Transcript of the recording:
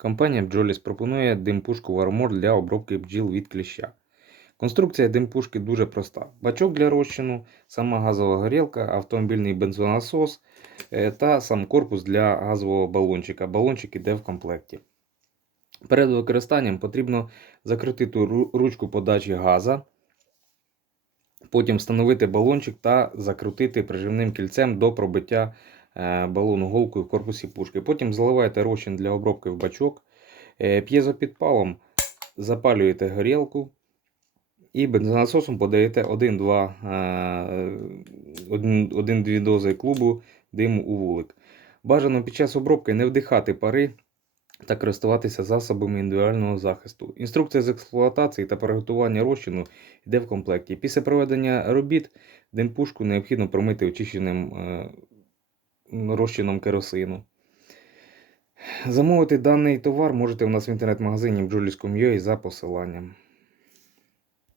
Компанія Bjolis пропонує димпушку Warmore для обробки бджіл від кліща. Конструкція димпушки дуже проста. Бачок для розчину, сама газова горілка, автомобільний бензонасос е, та сам корпус для газового балончика. Балончик іде в комплекті. Перед використанням потрібно закрутити ру- ручку подачі газа, потім встановити балончик та закрутити прижимним кільцем до пробиття е, балону голкою в корпусі пушки. Потім заливаєте розчин для обробки в бачок, е, п'єзопідпалом запалюєте горілку і бензонасосом подаєте 1-2 дози клубу диму у вулик. Бажано під час обробки не вдихати пари та користуватися засобами індивідуального захисту. Інструкція з експлуатації та приготування розчину йде в комплекті. Після проведення робіт димпушку необхідно промити очищеним е, розчином керосину. Замовити даний товар можете у нас в інтернет-магазині bjolis.com.ua за посиланням.